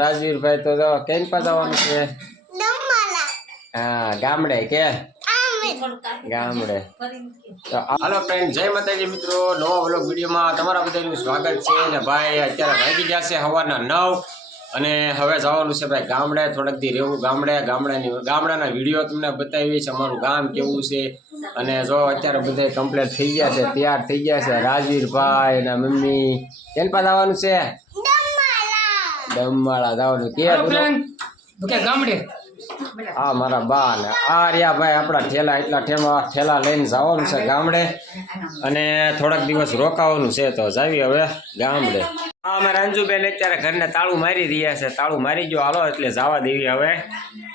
રાજવીરભાઈ તો જો કેમ જવાનું છે? હા, ગામડે કે ગામડે. તો હાલો ફ્રેન્ડ, જય માતાજી મિત્રો, નવા વ્લોગ વિડીયોમાં તમારા બધાનું સ્વાગત છે. ને ભાઈ અત્યારે વાગી ગયા છે સવારના 9 અને હવે જવાનું છે ભાઈ ગામડે. થોડાક દી રહેવું ગામડાના વિડીયો તમને બતાવી છે, અમારું ગામ કેવું છે. અને જો અત્યારે બધા કમ્પ્લીટ થઈ ગયા છે, તૈયાર થઈ ગયા છે. રાજવીરભાઈ અને મમ્મી કેમ જવાનું છે? દમવાળા જવાનું કે ગામડે. હા, મારા બા ને આ રહ્યા ભાઈ આપણા એટલા ઠેલા લઈને જવાનું છે ગામડે અને થોડાક દિવસ રોકાવાનું છે. તો જાવી હવે ગામડે. હા, અમારા અંજુબેન અત્યારે ઘરને તાળું મારી રહ્યા છે. તાળું મારી ગયો, હાલો એટલે જવા દેવી હવે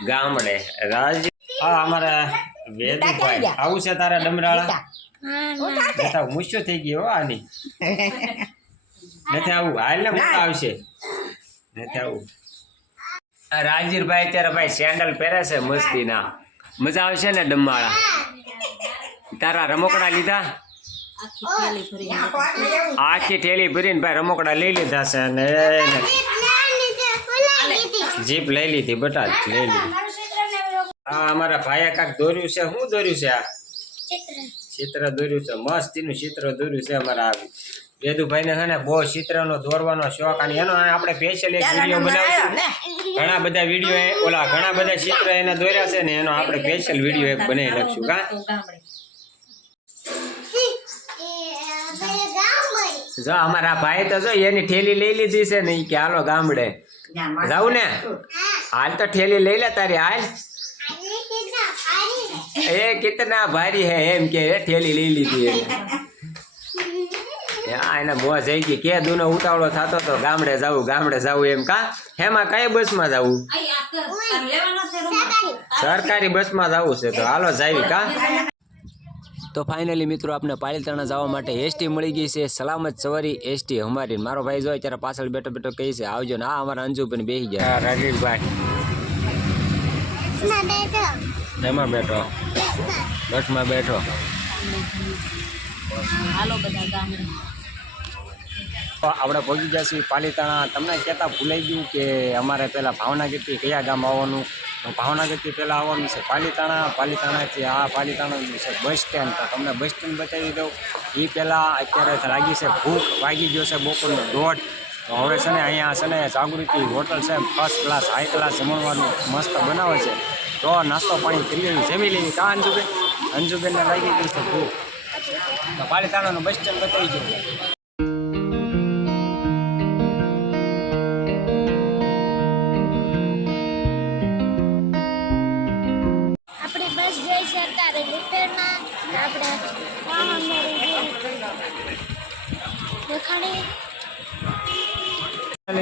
ગામડે. હા, અમારા વેદુભાઈ આવું છે તારા ડમરાળા? મૂછો થઈ ગયો આની નથી આવું. હાલ ને મોટા આવશે નથી આવું. રાજવીરભાઈ અત્યારે ભાઈ સેન્ડલ પહેરે છે મસ્તી ના. મજા આવશે ને ડમવાળા? તારા રમકડા લીધા? આખી ઠેલી ભરીને ભાઈ રમકડા લઈ લીધા છે અને જીપ લઈ લીધી, બટા લઈ લીધી. હા, અમારા ભાઈએ કાંક દોર્યું છે. શું દોર્યું છે? આ ચિત્ર દોર્યું છે, મસ્તીનું ચિત્ર દોર્યું છે અમારા વેદુભાઈ ને. છે ને બહુ ચિત્રનો દોરવાનો શોખ, અને એનો આપણે સ્પેશિયલ એક વિડીયો બનાવીશું. ઘણા બધા વિડીયો ઘણા બધા ચિત્ર એને દોર્યા છે ને, એનો આપણે સ્પેશિયલ વિડીયો એક બનાવી નાખશું. જો અમારા ભાઈ તો જો એની ઠેલી લઈ લીધી છે ને, કે હાલો ગામડે જાવું ને. હાલ તો ઠેલી લઈ લે તારી, હાલ. એ કિતના ભારી હે એમ કે ઠેલી લઈ લીધી. એને મોજ થઈ ગઈ કે દૂનો ઉતાવળો થતો તો ગામડે જવું એમ. કા હેમાં કઈ બસમાં જવું? સરકારી બસમાં જવું છે. તો હાલો જાવી. કા તો ફાઇનલી મિત્રો આપણે પાલીતાણા જવા માટે એસટી મળી ગઈ છે. સલામત સવારી એસટી અમારી. મારો ભાઈ જો અત્યારે પાછળ બેઠો કહી છે આવજો ને. આ અમારા અંજુબેન બેસી ગયા. રાજવીરભાઈ એમાં બેઠો, બસમાં બેઠો. હાલો બધા ગામડે. આપણે પહોંચી ગયા છીએ પાલીતાણા. તમને કહેતા ભૂલાઈ ગયું કે અમારે પહેલાં ભાવનગરથી કયા ગામ આવવાનું? ભાવનગરથી પહેલાં આવવાનું છે પાલીતાણાથી. આ પાલીતાણાનું છે બસ સ્ટેન્ડ. તો તમને બસ સ્ટેન્ડ બતાવી દઉં એ પહેલાં. અત્યારે લાગી છે ભૂખ, વાગી ગયો છે બપોરનો 1:30. તો હવે છે ને અહીંયા છે ને જાગૃતિ હોટલ છે, ફર્સ્ટ ક્લાસ હાઈ ક્લાસ જમણવાનું મસ્ત બનાવે છે. તો નાસ્તો પાણી કરી જમી લેવી. કા અંજુબેનને લાગી ગઈ છે ભૂખ. તો પાલીતાણાનું બસ સ્ટેન્ડ બતાવી દઉં.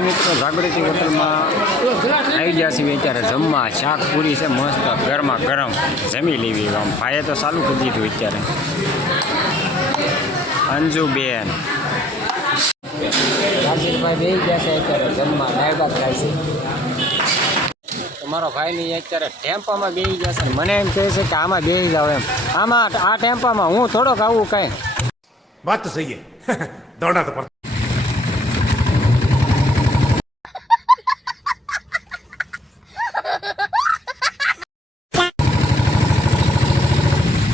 મિત્રો જાગૃતિ હોટલમાં આવી ગયા છીએ અત્યારે જમવા. શાક પૂરી છે મસ્ત ગરમા ગરમ, જમી લેવી. આમ ભાઈએ તો ચાલુ કરી દીધું અત્યારે. અંજુબેન રાજવીરભાઈ બેસી ગયા છે અત્યારે જમવા. ડાયબા ખાય છે. મારો ભાઈની અત્યારે ટેમ્પામાં બેસી ગયા છે. મને એમ કહે છે કે આમાં બેસી જાવ એમ. આમાં આ ટેમ્પામાં હું થોડોક આવું કઈ વાત તો સહી है दौड़ना तो पड़ता।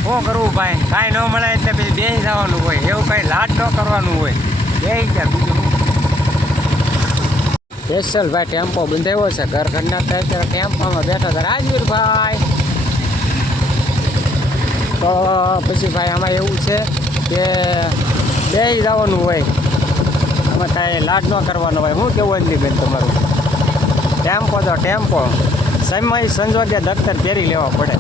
શું કરવું ભાઈ? કાંઈ ન મળે એટલે પછી બેસી જવાનું હોય. એવું કાંઈ લાડ ન કરવાનું હોય. બેસી ગયા બીજું. સ્પેશિયલ ભાઈ ટેમ્પો બંધાવ્યો છે. ઘરના અત્યારે ટેમ્પોમાં બેઠા હતા રાજવીરભાઈ. તો પછી ભાઈ આમાં એવું છે કે બેસી જવાનું હોય. આમાં કાંઈ લાડ ન કરવાનો હોય. શું કેવું અંજલીબેન તમારું? ટેમ્પો તો ટેમ્પો, સમય સંજોગે દફતર પહેરી લેવા પડે.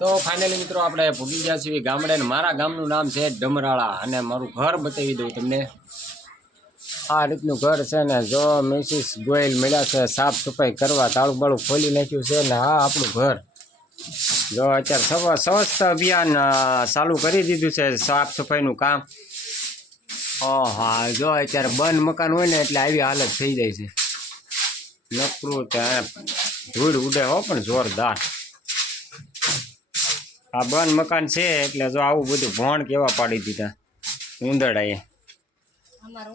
તો ફાઇનલી મિત્રો આપણે ભૂગી ગયા છીએ ગામડે. મારા ગામનું નામ છે ડમરાળા અને મારું ઘર બતાવી દઉં તમને. આ રીતનું ઘર છે ને. જો મિસિસ ગોયલ મળ્યા છે સાફ સફાઈ કરવા. તાળું બાળું ખોલી નાખ્યું છે ને. હા, આપણું ઘર જો અત્યારે સ્વચ્છતા અભિયાન ચાલુ કરી દીધું છે, સાફ સફાઈનું કામ. હા, જો અત્યારે બંધ મકાન હોય ને એટલે આવી હાલત થઈ જાય છે. નકરું ત્યાં ધૂળ ઉડે હો પણ જોરદાર. આ બંધ મકાન છે એટલે જો આવું બધું ભોણ કેવા પાડી દીધા ઉંદરડાએ.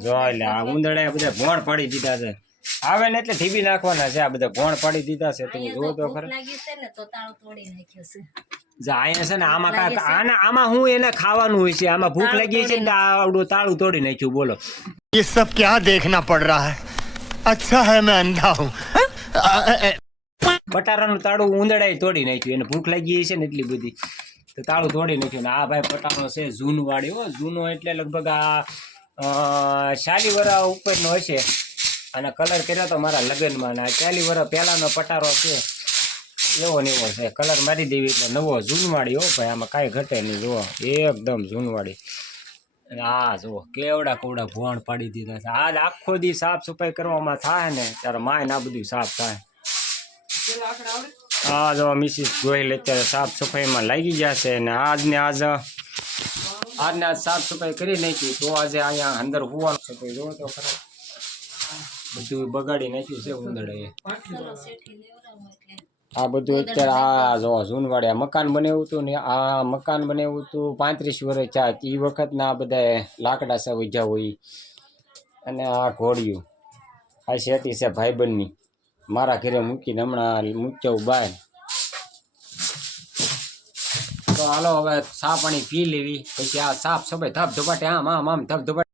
જો એટલે આ ઉંદરડા બધા ભોણ પાડી દીધા છે. આવે ને એટલે ઠીબી નાખવાના છે. આ બધા ભોણ પાડી દીધા છે. તમે જુઓ તો ખરા. જા અહીંયા છે ને આમાં આમાં હું એને ખાવાનું હોય છે. આમાં ભૂખ લાગી છે ને આ આવડું તાળું તોડી નાખ્યું. બોલો ये सब क्या देखना पड़ रहा है अच्छा है मैं अंधा हूँ પટારાનું તાળું ઉંદરડાએ તોડી નાખ્યું. એને ભૂખ લાગી છે ને એટલી બધી તો તાળું તોડી નાખ્યું. ને આ ભાઈ પટારો છે જૂનવાળી હો. જૂનો એટલે લગભગ આ 40 વર્ષ ઉપરનો હશે. અને કલર કર્યો તો મારા લગ્નમાં. અને 40 વર્ષ પહેલાનો પટારો છે. એવો ને એવો છે. કલર મારી દેવી એટલે નવો જૂનવાળી હો ભાઈ. આમાં કાંઈ ઘટે નહીં. જુઓ એકદમ જૂનવાળી. અને આ જુઓ કેવડા કોવડા ભોણ પાડી દીધા છે. આજ આખો દી સાફ સફાઈ કરવામાં થાય ને ત્યારે માય આ બધું સાફ થાય. હા જો મિસિસ ગોહિલ અત્યારે સાફ સફાઈમાં લાગી ગયા છે. ને આજને આજ સાફ સફાઈ કરી નાખી તો આજે અહીંયા અંદર હોવાનું છે. તો જોવો તો ખરા બધું બગાડી નાખ્યું છે ઉંદરડાએ. આ બધું અત્યારે આ જો જૂનવાડી આ મકાન બનાવ્યું હતું ને આ મકાન બનાવ્યું હતું 35 વર્ષ થયા. એ વખતના આ બધા લાકડા છે વૈજા હોય. અને આ ઘોડિયું આ શેતી છે ભાઈબંધની. મારા ઘરે મૂકીને હમણાં મૂક્યા બહાર. તો હાલો હવે ચા પાણી પી લેવી. પછી આ સાફ સફાઈ ધબધબાટે આમ આમ આમ ધબધબાટે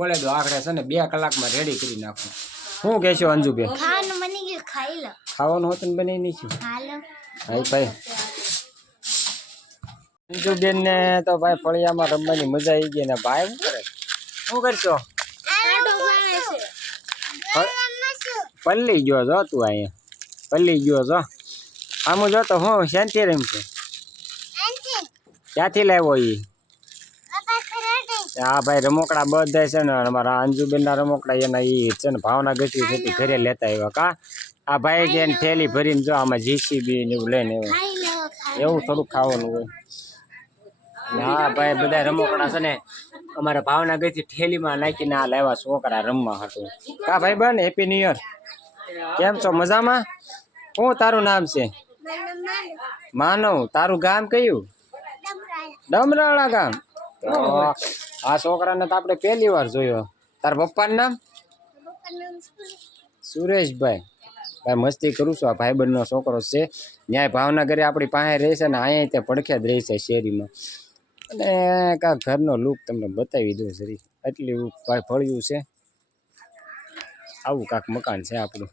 બોલે દો. આખરે છે ને 2 કલાકમાં રેડી કરી નાખું. શું કહેશો અંજુબેન? ખાવાનું હોતું ને બની નહીં છે. હા ભાઈ અંજુબેન ને તો ભાઈ ફળિયામાં રમવાની મજા આવી ગઈ. ને ભાઈ શું કરે? શું કરશો? પલ્લી ગયો જો તું. અહીંયા પલ્લી ગયો છો. આમ જો તો હું શાંતિ રમશે. ક્યાંથી લાવ્યો એ? હા ભાઈ રમકડા બધા છે ને અમારા અંજુબેન ના રમકડા એના એ છે ને ભાવના ગતિ થતી ઘરે લેતા આવ્યા. કા આ ભાઈ કે થેલી ભરીને જો આમાં જીસીબી ને એવું લઈને એવું થોડુંક ખાવાનું હોય. હા ભાઈ બધા રમકડા છે ને અમારા ભાવના ગતિ થેલીમાં નાખીને આ લાવ્યા છોકરા રમવા હતું. કા ભાઈ બન હેપી ન્યુ યર. કેમ છો? મજામાં? શું તારું નામ છે? માનવ. તારું ગામ કયું? ડમરાળા ગામ. તો આ છોકરાને તો આપણે પહેલી વાર જોયો. તાર પપ્પાનું નામ? સુરેશભાઈ. ભાઈ મસ્તી કરું છું. આ ભાઈબંધનો છોકરો છે. ન્યાય ભાવનગરે આપણી પાસે રહે છે ને અહીંયા તે પડખે જ રહે છે શેરીમાં. અને કાંક ઘરનો લુક તમને બતાવી દઉં જરી. એટલી ભાઈ ફળ્યું છે. આવું કાંક મકાન છે આપણું.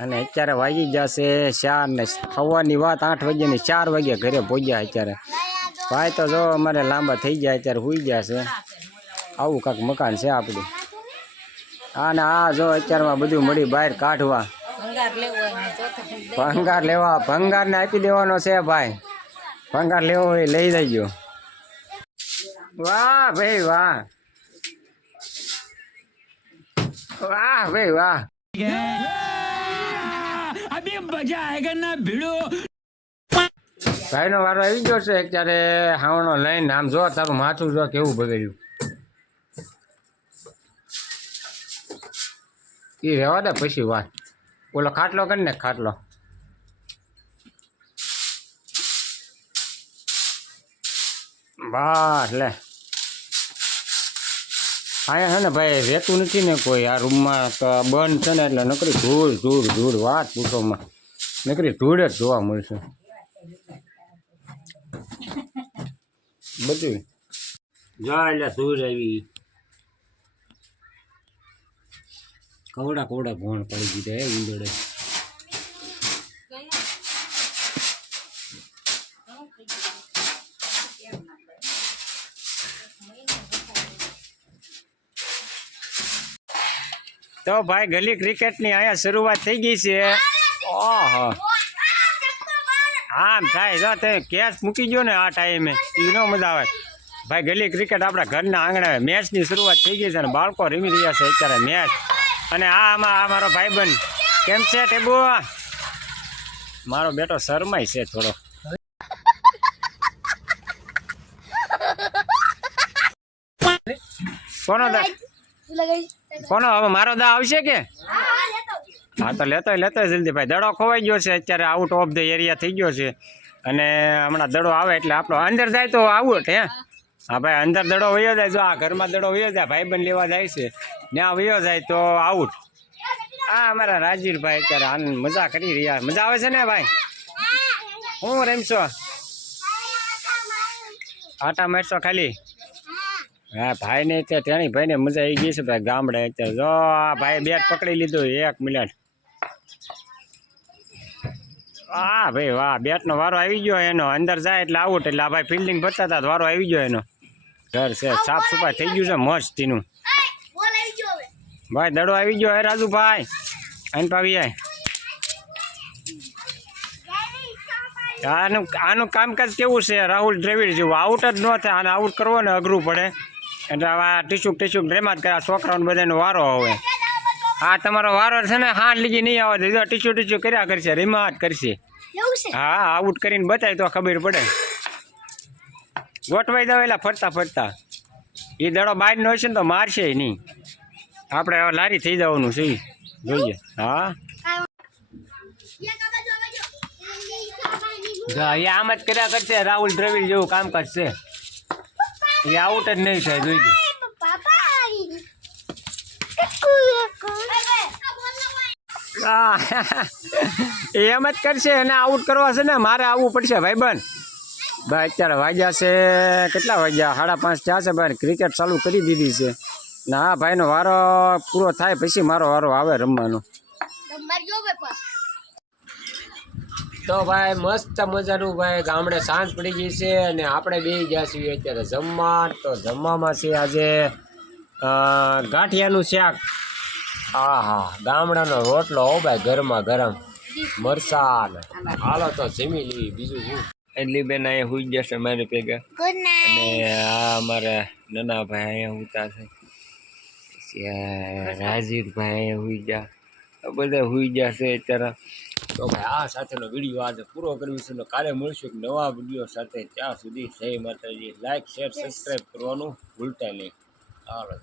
અને અત્યારે વાગી ગયા છે 4 ને સવારની વાત 8 વાગ્યાની 4 વાગ્યા ઘરે પહોંચ્યા. અત્યારે ભાઈ તો જો અમારે લાંબા થઈ ગયા અત્યારે સુઈ ગયા છે. આવું કાંક મકાન છે આપણું. હા ને આ જો અત્યારમાં બધું મળી બહાર કાઢવા. ભંગાર લેવા ભંગારને આપી દેવાનો છે ભાઈ. ભંગાર લેવો હોય લઈ જજો. વાહ ભાઈ વાહ. વાહ ભાઈ વાહ. ભાઈ નો વારો આવી ગયો છે અત્યારે હાવણો લઈને. આમ જો તારું માથું જો કેવું બગડ્યું. એ રહેવા દે પછી વાત. ઓલો ખાટલો કરી ને ખાટલો. બસ લે. અહીંયા છે ને ભાઈ રહેતું નથી ને કોઈ. આ રૂમમાં તો બંધ છે ને એટલે નકરી ધૂળ ધૂળ ધૂળ વાત પૂછોમાં. નકરી ધૂળ જ જોવા મળશે બધું. જા એટલે ધૂળ આવી. કવડા કવડા ભોણ પડી દીધા હે ઉંદરડે. તો ભાઈ ગલી ક્રિકેટની અહીંયા શરૂઆત થઈ ગઈ છે. ઓહો આમ થાય જો તે કેચ મૂકી ગયો ને આ ટાઈમે એ ન મજા આવે. ભાઈ ગલી ક્રિકેટ આપણા ઘરના આંગણે મેચની શરૂઆત થઈ ગઈ છે ને બાળકો રમી રહ્યા છે અત્યારે મેચ. અને આ મારો ભાઈબંધ કેમ છે ટેબુ? મારો બેટો શરમાય છે થોડો. કોનો હવે મારો દા આવશે કે? હા તો લેતો જલ્દી ભાઈ. દડો ખોવાઈ ગયો છે અત્યારે, આઉટ ઓફ ધ એરિયા થઈ ગયો છે. અને હમણાં દડો આવે એટલે આપણો અંદર જાય તો આઉટ હે. હા ભાઈ, અંદર દડો વયો જાય, જો આ ઘરમાં દડો વયો જાય, ભાઈબંધ લેવા જાય છે, ત્યાં વયો જાય તો આઉટ. હા અમારા રાજીરભાઈ અત્યારે આનંદ મજા કરી રહ્યા. મજા આવે છે ને ભાઈ? હું રમશો? આટા મારશો ખાલી? હા ભાઈ ને અત્યારે તેણી ભાઈ ને મજા આવી ગઈ છે ભાઈ ગામડે. અત્યારે જો આ ભાઈ બેટ પકડી લીધું. 1 મિનિટ. હા ભાઈ વાહ, બેટ નો વારો આવી ગયો એનો. અંદર જાય એટલે આઉટ. એટલે આ ભાઈ ફિલ્ડિંગ ભરતા હતા, વારો આવી ગયો એનો. ઘર છે સાફ સફાઈ થઈ ગયું છે મસ્તીનું. ભાઈ દડો આવી ગયો હે રાજુભાઈ. આને પાવી જાય. આનું કામકાજ કેવું છે રાહુલ દ્રવિડ જેવું? આઉટ જ ન થાય. આને આઉટ કરવો ને અઘરું પડે. એટલે હવે આ ટીચુક રેમાં જ કરે. છોકરાઓને બધાનો વારો હવે. હા તમારો વારો છે ને, હાથ લીધી નહીં આવે દીધો. ટીચું કર્યા કરશે, રેમાં જ કરશે. હા આઉટ કરીને બતાય તો ખબર પડે. ગોઠવાઈ દો એલા ફરતા. એ દડો બહાર નો હશે ને તો મારશે નહીં. આપણે હવે લારી થઈ જવાનું છે, જોઈએ. હા એ આમ જ કર્યા કરશે. રાહુલ દ્રવિડ જેવું કામકાજ છે. એ આઉટ જ નહીં થાય, જોઈએ. એમ જ કરશે. એને આઉટ કરવા છે ને, મારે આવવું પડશે ભાઈબંધ. ભાઈ અત્યારે વાગ્યા છે કેટલા વાગ્યા? 5:30 થયા છે ભાઈ. ક્રિકેટ ચાલુ કરી દીધી છે. ના ભાઈનો વારો પૂરો થાય પછી મારો વારો આવે રમવાનો. તો ભાઈ મસ્ત મજાનું ભાઈ ગામડે સાંજ પડી ગઈ છે અને આપણે બેસી ગયા છીએ અત્યારે જમવા. તો જમવામાં છે આજે ગાંઠિયાનું શાક. હા ગામડાનો રોટલો હો ભાઈ, ગરમા ગરમ મરસા. હાલો તો જમી લેવી, બીજું શું. એટલી બેન અહીંયા હુઈ જશે મારી ભેગા. અને આ અમારા નાના ભાઈ અહીંયા હુતા છે. રાજીવભાઈ અહીંયા હુઈ ગયા. બધા હુઈ ગયા છે અત્યારે. તો ભાઈ આ સાથેનો વિડીયો આજે પૂરો કરવી છે. કાલે મળશું એક નવા વિડીયો સાથે. ત્યાં સુધી જય માતાજી. લાઈક શેર સબસ્ક્રાઈબ કરવાનું ભૂલતા નહીં. હાલો.